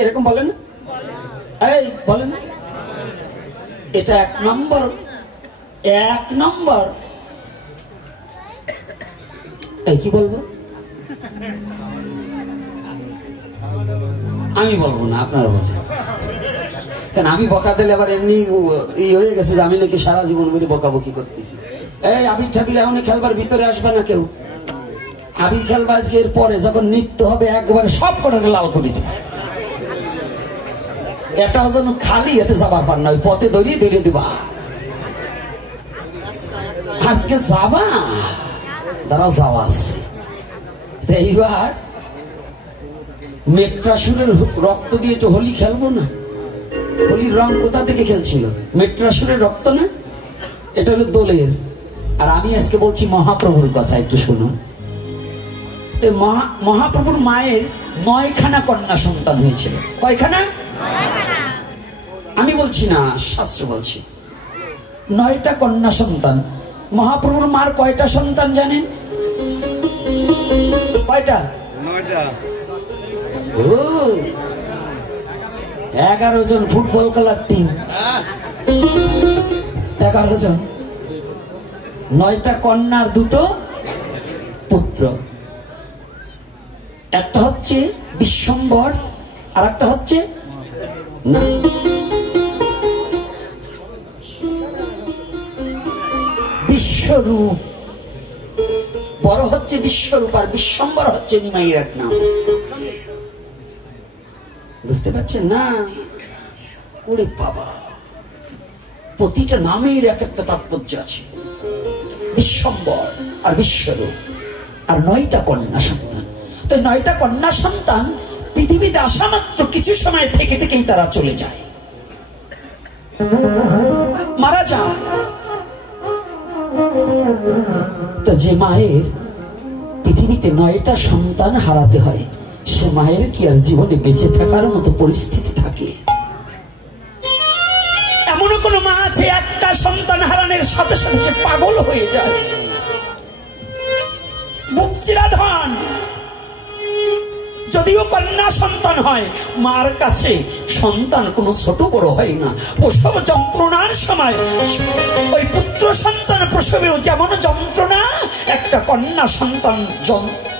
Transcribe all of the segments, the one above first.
এরকম বলেন না? এই বলেন, এটা 1 নম্বর। 1 নম্বর। এই কি বলবো? আমি বলবো না, আপনারা বলেন। কারণ আমি বকা দিলে আবার এমনি হয়ে গেছে যে আমি নাকি সারা জীবন বলে বকাবকি করতেছি। এই আবির ঠাবির এখন খেলবার ভিতরে আসবে না কেউ। আবির খেলবা আজকে এর পরে যখন নৃত্য হবে একবারে সব কটাকে লাল করে দেবে। এটাও যেন খালি এতে যাবার পার না, ওই পথে ধরিয়ে ধরিয়ে দিবা। আজকে যাবা, দাঁড়াও যাওয়া। এইবার মেট্রাসুরের রক্ত দিয়ে একটু হোলি খেলবো না? হোলির রং কোথা থেকে খেলছিল? মেট্রাসুরের রক্ত না? এটা হলো দোলের। আর আমি আজকে বলছি মহাপ্রভুর কথা, একটু শুনুন। মহাপ্রভুর মায়ের 9খানা কন্যা সন্তান হয়েছিল। কয়খানা? আমি বলছি না, শাস্ত্র বলছি 9টা কন্যা সন্তান। মহাপ্রভুর মার কয়টা সন্তান জানেন? কয়টা? 9টা। 11 জন ফুটবল খেলার টিম। 11 জন। 9টা কন্যার 2টো পুত্র। একটা হচ্ছে বিশ্বম্বর, আর একটা হচ্ছে বিশ্বরূপ। বড় হচ্ছে বিশ্বরূপ, আর বিশ্বম্বর হচ্ছে নিমাইয়ের এক নাম। বুঝতে পারছেন না? ওরে বাবা, প্রতিটা নামের এক একটা তাৎপর্য আছে। বিশ্বম্বর আর বিশ্বরূপ, আর 9টা কন্যা সন্তান। তো 9টা কন্যা সন্তান পৃথিবীতে আসা মাত্র কিছু সময় থেকে থেকেই তারা চলে যায়, মারা যায়। তো যে মায়ের পৃথিবীতে 9টা সন্তান হারাতে হয়, সে মায়ের কি আর জীবনে বেঁচে থাকার মতো পরিস্থিতি থাকে? এমনও কোন মা আছে একটা সন্তান হারানোর সাথে সাথে সে পাগল হয়ে যায়, বুক চিরাধন। যদিও কন্যা সন্তান হয়, মার কাছে সন্তান কোনো ছোট বড় হয় না। প্রসব যন্ত্রণার সময় ওই পুত্র সন্তান প্রসবেও যেমন যন্ত্রণা, একটা কন্যা সন্তান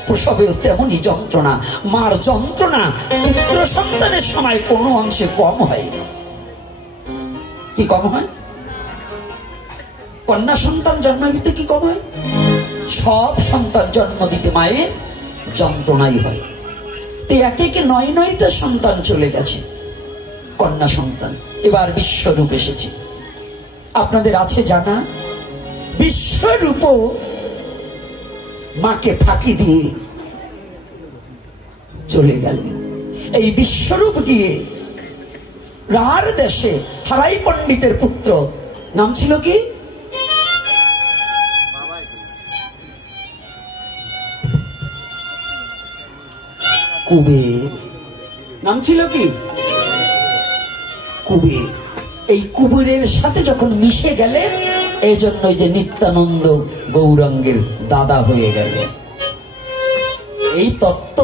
প্রসবেও তেমনই যন্ত্রণা। মার যন্ত্রণা পুত্র সন্তানের সময় কোনো অংশে কম হয় না। কি কম হয়? কন্যা সন্তান জন্ম দিতে কি কম হয়? সব সন্তান জন্ম দিতে মায়ের যন্ত্রণাই হয়। একে একে 9টা সন্তান চলে গেছে, কন্যা সন্তান। এবার বিশ্বরূপ এসেছে। আপনাদের আছে জানা? বিশ্বরূপ মাকে ফাঁকি দিয়ে চলে গেল। এই বিশ্বরূপ গিয়ে রার দেশে হারাই পণ্ডিতের পুত্র, নাম ছিল কি? কুবের। নাম ছিল কি? কুবের। এই কুবেরের সাথে যখন মিশে গেলেন, এই জন্য যে নিত্যানন্দ গৌরাঙ্গের দাদা হয়ে গেল। এই তত্ত্ব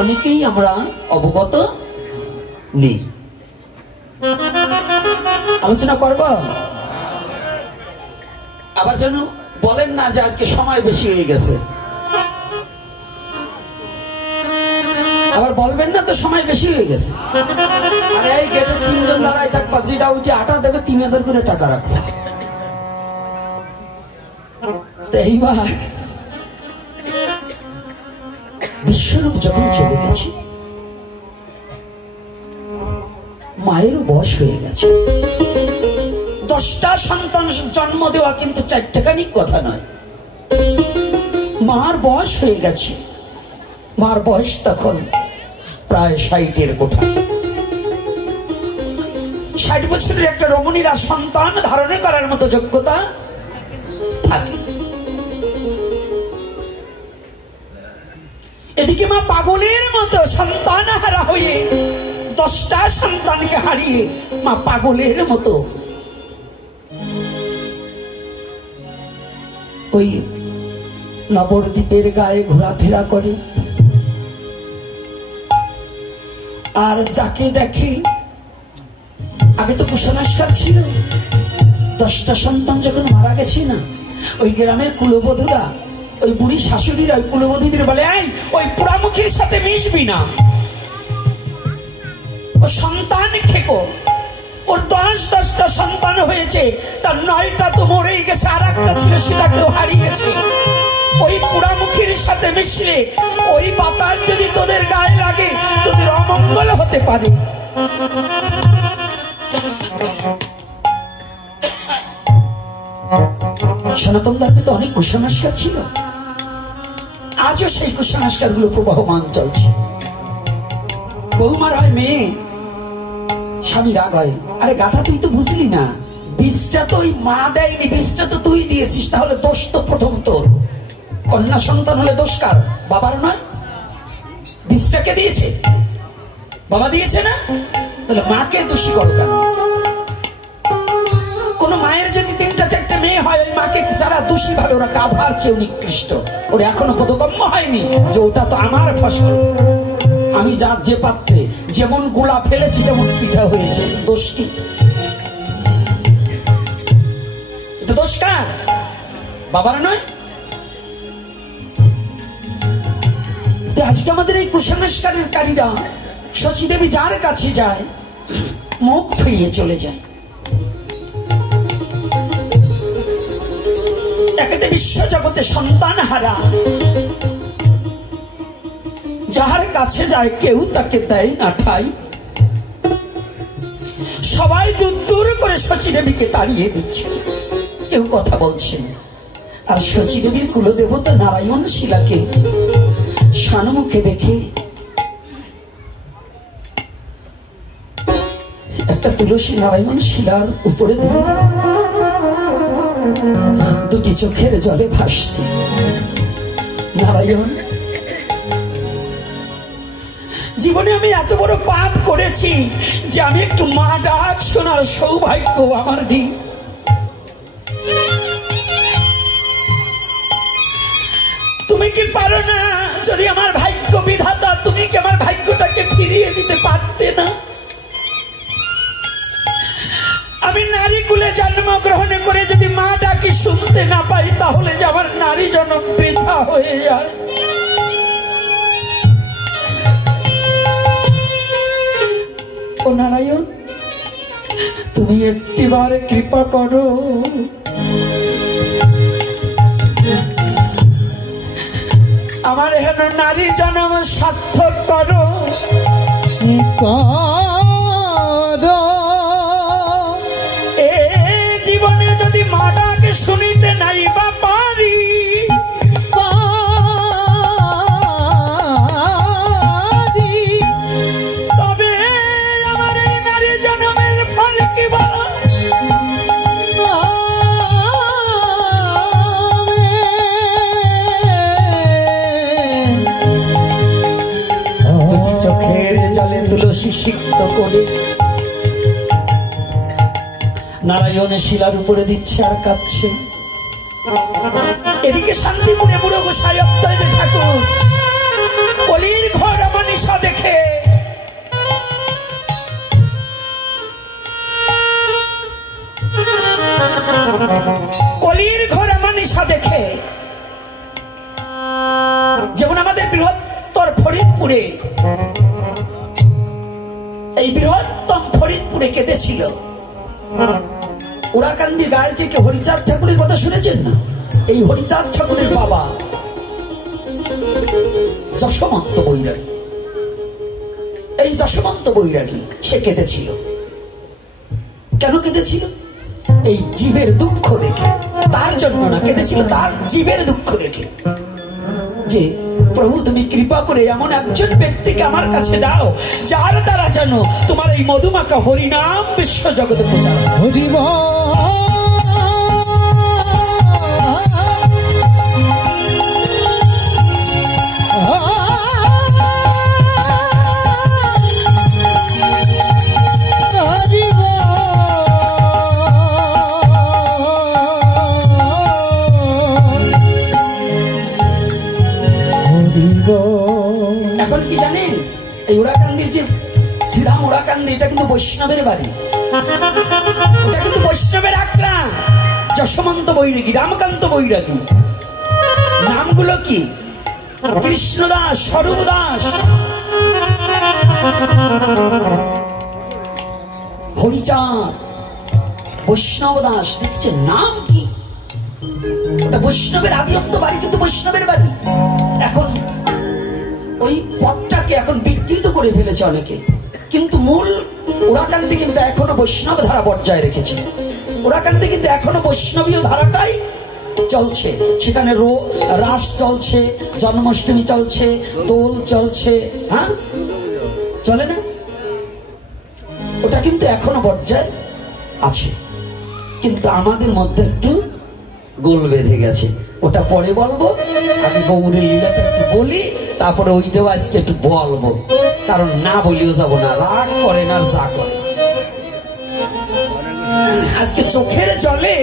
অনেকেই আমরা অবগত নেই। আলোচনা করব। আবার যেন বলেন না যে আজকে সময় বেশি হয়ে গেছে। আবার বলবেন না তো সময় বেশি হয়ে গেছে। আরে এই গেটে 3 জন দাঁড়ায় থাকবা, যেটা ওইটি আটা দেবে 3000 করে টাকা রাখবে। তো এইবার বিশ্বরূপ যখন চলে গেছে, মায়েরও বয়স হয়ে গেছে। 10টা সন্তান জন্ম দেওয়া কিন্তু 4 টাকানিক কথা নয়। মার বয়স হয়ে গেছে। মার বয়স তখন প্রায় 60-এর কোঠা। 60 বছরের একটা রমণীর আর সন্তান ধারণে করার মতো যোগ্যতা থাকে। এদিকে মা পাগলের মতো সন্তান হারা হয়ে, 10টা সন্তানকে হারিয়ে মা পাগলের মতো ওই নবদ্বীপের গায়ে ঘোরাফেরা করে। আর যাকে দেখি, আগে তো কুসংস্কার ছিল, 10টা সন্তান যখন মারা গেছে না, ওই গ্রামের কুলবধূরা, ওই বুড়ি শাশুড়িরা ওই কুলবধূদের বলে, এই ওই পোড়ামুখীর সাথে মিশবি না, ও সন্তান খেকো। ওর 10টা সন্তান হয়েছে, তার 9টা তো মরেই গেছে, আর একটা ছিল সেটাকেও হারিয়েছে। ওই পোড়ামুখীর সাথে মিশলে ওই বাতাস যদি তোদের গায়ে লাগে, তোদের অমঙ্গল হতে পারে। সনাতন ধর্মে তো অনেক কুসংস্কার ছিল, আজও সেই কুসংস্কার গুলো প্রবাহমান চলছে। বৌমার হয় মেয়ে, স্বামী রাগ হয়, আরে গাধা তুই তো বুঝলি না, বীজটা তো ওই মা দেয়নি, বীজটা তো তুই দিয়েছিস, তাহলে দোষ তো প্রথম তোর। কন্যা সন্তান হলে দোষ কার? বাবার নয়? বীজটাকে দিয়েছে, বাবা দিয়েছে না, তাহলে মাকে দোষী করো কেন? কোন মায়ের যদি 3টা-4টা মেয়ে হয়, ওই মাকে যারা দোষী ভাবে, ওরা গাধার চেয়েও নিকৃষ্ট। ওরা এখনো বোধগম্য হয়নি যে ওটা তো আমার ফসল, আমি যার যে পাত্রে যেমন গোলা ফেলেছি তেমন পিঠা হয়েছে। দোষ কি? এটা দোষ কার? বাবার নয়? আজকে আমাদের এই কুসংস্কারের কারীরা শচীদেবী যার কাছে যায়, মুখ ফিরিয়ে চলে যায়। একেতে বিশ্ব জগতে সন্তান হারা, যার কাছে যায় কেউ তাকে দেয় না ঠাই। সবাই দূর দূর করে শচীদেবীকে তাড়িয়ে দিচ্ছে, কেউ কথা বলছে না। আর শচীদেবীর কুলদেবতা নারায়ণ শিলাকে সানমুখে রেখে একটা তুলসী নারায়ণ শিলার উপরে দিলে 2টি চোখের জলে ভাসছে। নারায়ণ, জীবনে আমি এত বড় পাপ করেছি যে আমি একটু মা ডাক শোনার সৌভাগ্য আমার নেই। তুমি কি পারো না? যদি আমার ভাগ্য বিধাতা, তুমি কি আমার ভাগ্যটাকে ফিরিয়ে দিতে পারতে না? আমি নারী কুলে জন্মগ্রহণ করে যদি মা ডাকি শুনতে না পাই, তাহলে যে আমার নারী জন্ম বৃথা হয়ে যায়। ও নারায়ণ, তুমি একটিবার কৃপা করো, আমার হেন নারী জন্ম সার্থক করো। এ জীবনে যদি মা ডাকে শুনিতে নাই বা পারি, তবে আমার এই নারী জন্মের ফল কি বলো? চোখের জলে তুলসী সিক্ত করে নারায়ণ শিলার উপরে দিচ্ছে আর কাঁদছে। এদিকে শান্তিপুরে বুড়ো গোসাই অদ্বৈত ঠাকুর কলির ঘর মনীষা দেখে যেমন আমাদের বৃহত্তর ফরিদপুরে, এই বৃহত্তম ফরিদপুরে কেঁদেছিল ওরাকান্দি গায়ে থেকে হরিচাঁদ ঠাকুরের কথা শুনেছেন না? এই হরিচাঁদ ঠাকুরের বাবা যশোমন্ত বৈরাগী, এই যশোমন্ত বৈরাগী সে কেঁদেছিল। কেন কেঁদেছিল? এই জীবের দুঃখ দেখে, তার জন্য না, কেঁদেছিল তার জীবের দুঃখ দেখে, যে প্রভু তুমি কৃপা করে এমন একজন ব্যক্তিকে আমার কাছে দাও যার দ্বারা যেন তোমার এই মধুমাখা হরিনাম বিশ্ব জগতে প্রচার হরিব। এখন কি জানেন, এই ওরাকান্দির যে সিধা মোড়াকান্দি, এটা কিন্তু বৈষ্ণবের বাড়ি, এটা কিন্তু বৈষ্ণবের আখড়া। যশোমন্ত বৈরাগী, রামকান্ত বৈরাগী, নামগুলো কি? কৃষ্ণদাস, স্বরূপদাস, হরিচাঁদ, বৈষ্ণব দাস। দেখছেন নাম কি? বৈষ্ণবের আদিত্য বাড়ি, কিন্তু বৈষ্ণবের বাড়ি। এখন ওই পথটাকে এখন বিকৃত করে ফেলেছে অনেকে, কিন্তু মূল ওরাকান্দি কিন্তু এখনো বৈষ্ণব ধারা বজায় রেখেছে। ওরাকান্দি কিন্তু এখনো বৈষ্ণবীয় ধারাটাই চলছে। সেখানে রাস চলছে, জন্মাষ্টমী চলছে, দোল চলছে, হ্যাঁ চলে না? ওটা কিন্তু এখনো বজায় আছে, কিন্তু আমাদের মধ্যে একটু গোল বেঁধে গেছে। ওটা পরে বলবো, আমি গৌরের লীলাটা একটু বলি, তারপরে ওইটাও আজকে একটু বলবো, কারণ না বলিও যাবো না, রাগ করে না যা করে। আজকে চোখের জলে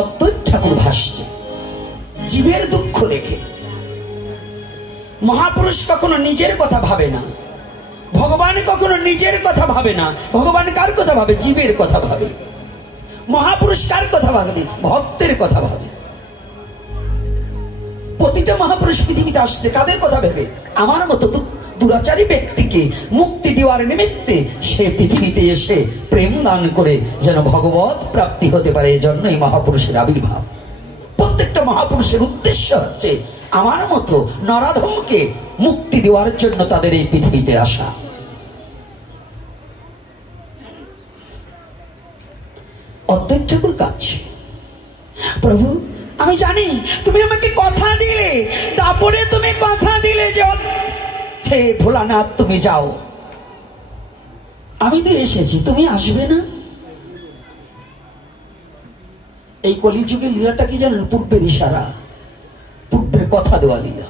অদ্বৈত ঠাকুর ভাসছে জীবের দুঃখ দেখে। মহাপুরুষ কখনো নিজের কথা ভাবে না, ভগবান কখনো নিজের কথা ভাবে না। ভগবান কার কথা ভাবে? জীবের কথা ভাবে। মহাপুরুষ কার কথা ভাবে? ভক্তের কথা ভাবে। প্রতিটা মহাপুরুষ পৃথিবীতে আসছে কাদের কথা ভেবে? আমার মতো দুরাচারী ব্যক্তিকে মুক্তি দেওয়ার নিমিত্তে সে পৃথিবীতে এসে প্রেম দান করে যেন ভগবত প্রাপ্তি হতে পারে। এজন্যই মহাপুরুষের আবির্ভাব। প্রত্যেকটা মহাপুরুষের উদ্দেশ্য হচ্ছে আমার মতো নরাধমকে মুক্তি দেওয়ার জন্য তাদের এই পৃথিবীতে আসা। অদ্বৈত ঠাকুর কাঁদছে, প্রভু আমি জানি তুমি আমাকে কথা দিলে, তারপরে তুমি কথা দিলে যে হে ভোলানাথ তুমি যাও, আমি তো এসেছি, তুমি আসবে না। এই কলিযুগের লীলাটা কি জানেন? পূর্বের ইশারা, পূর্বের কথা দেওয়া লীলা,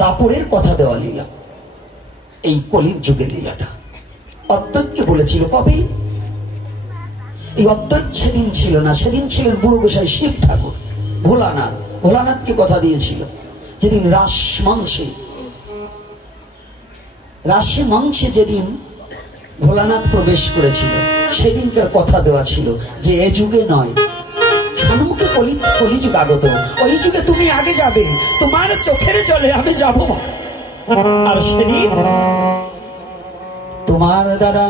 দাপরের কথা দেওয়া লীলা। এই কলির যুগের লীলাটা অদ্বৈতকে বলেছিল কবে? এই অদ্বৈত সেদিন ছিল না, সেদিন ছিলেন বুড়ো গোসাই শিব ঠাকুর। ভোলানাথ, ভোলানাথকে কথা দিয়েছিল যেদিন রাসে মঞ্চে যেদিন ভোলানাথ প্রবেশ করেছিল, সেদিনকার কথা দেওয়া ছিল যে এ যুগে নয়, সম্মুখে কলিযুগ আগত, ওই যুগে তুমি আগে যাবে, তোমার চোখের জলে আমি যাব। আর সেদিন তোমার দ্বারা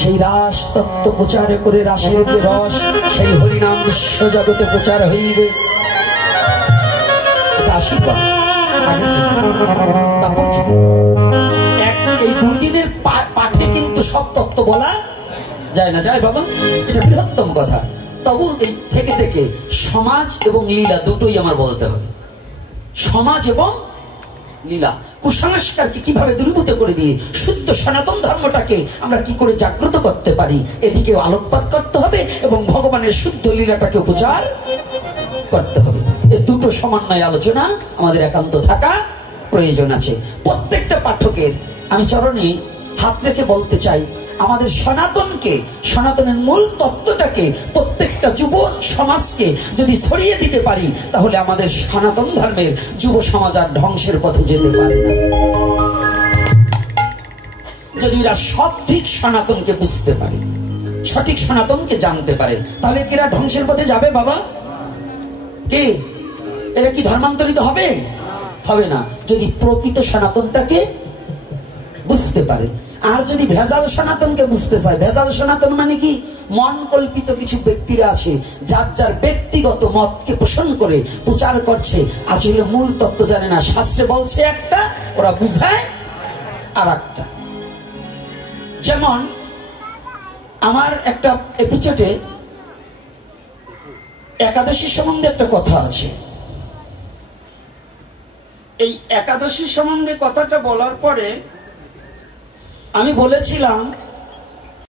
সেই রাস তত্ত্ব প্রচার করে রাসের যে রস, সেই হরিনাম বিশ্ব জগতে প্রচার হইবে। আশীর্বাদ এই 2 দিনের পাঠে কিন্তু সব তত্ত্ব বলা যায় না, যায় বাবা, এটা বৃহত্তম কথা। তবু এই থেকে থেকে সমাজ এবং লীলা দুটোই আমার বলতে হবে। সমাজ এবং লীলা, কুসংস্কারকে কিভাবে দূরীভূত করে দিয়ে শুদ্ধ সনাতন ধর্মটাকে আমরা কি করে জাগ্রত করতে পারি, এদিকেও আলোকপাত করতে হবে এবং ভগবানের শুদ্ধ লীলাটাকে প্রচার করতে হবে। এই দুটো সমন্বয় আলোচনা আমাদের একান্ত থাকা প্রয়োজন আছে। প্রত্যেকটা পাঠকের আমি চরণে হাত রেখে বলতে চাই, আমাদের সনাতনকে, সনাতনের মূল তত্ত্বটাকে প্রত্যেকটা যুব সমাজকে যদি ছড়িয়ে দিতে পারি, তাহলে আমাদের সনাতন ধর্মের যুব সমাজ আর ধ্বংসের পথে যেতে পারে না। যদি এরা সঠিক সনাতনকে বুঝতে পারে, সঠিক সনাতনকে জানতে পারে, তাহলে কি এরা ধ্বংসের পথে যাবে বাবা? কে এরা কি ধর্মান্তরিত হবে? হবে না, যদি প্রকৃত সনাতনটাকে বুঝতে পারে। আর যদি ভেজাল সনাতনকে বুঝতে চায়, ভেজাল সনাতন মানে কি? মন কল্পিত কিছু ব্যক্তিরা আছে, যার যার ব্যক্তিগত মতকে পোষণ করে প্রচার করছে, আসলে মূল তত্ত্ব জানে না। শাস্ত্রে বলছে একটা, ওরা বুঝায় আর একটা। যেমন আমার একটা এপিসোডে একাদশী সম্বন্ধে একটা কথা আছে। এই একাদশী সম্বন্ধে কথাটা বলার পরে আমি বলেছিলাম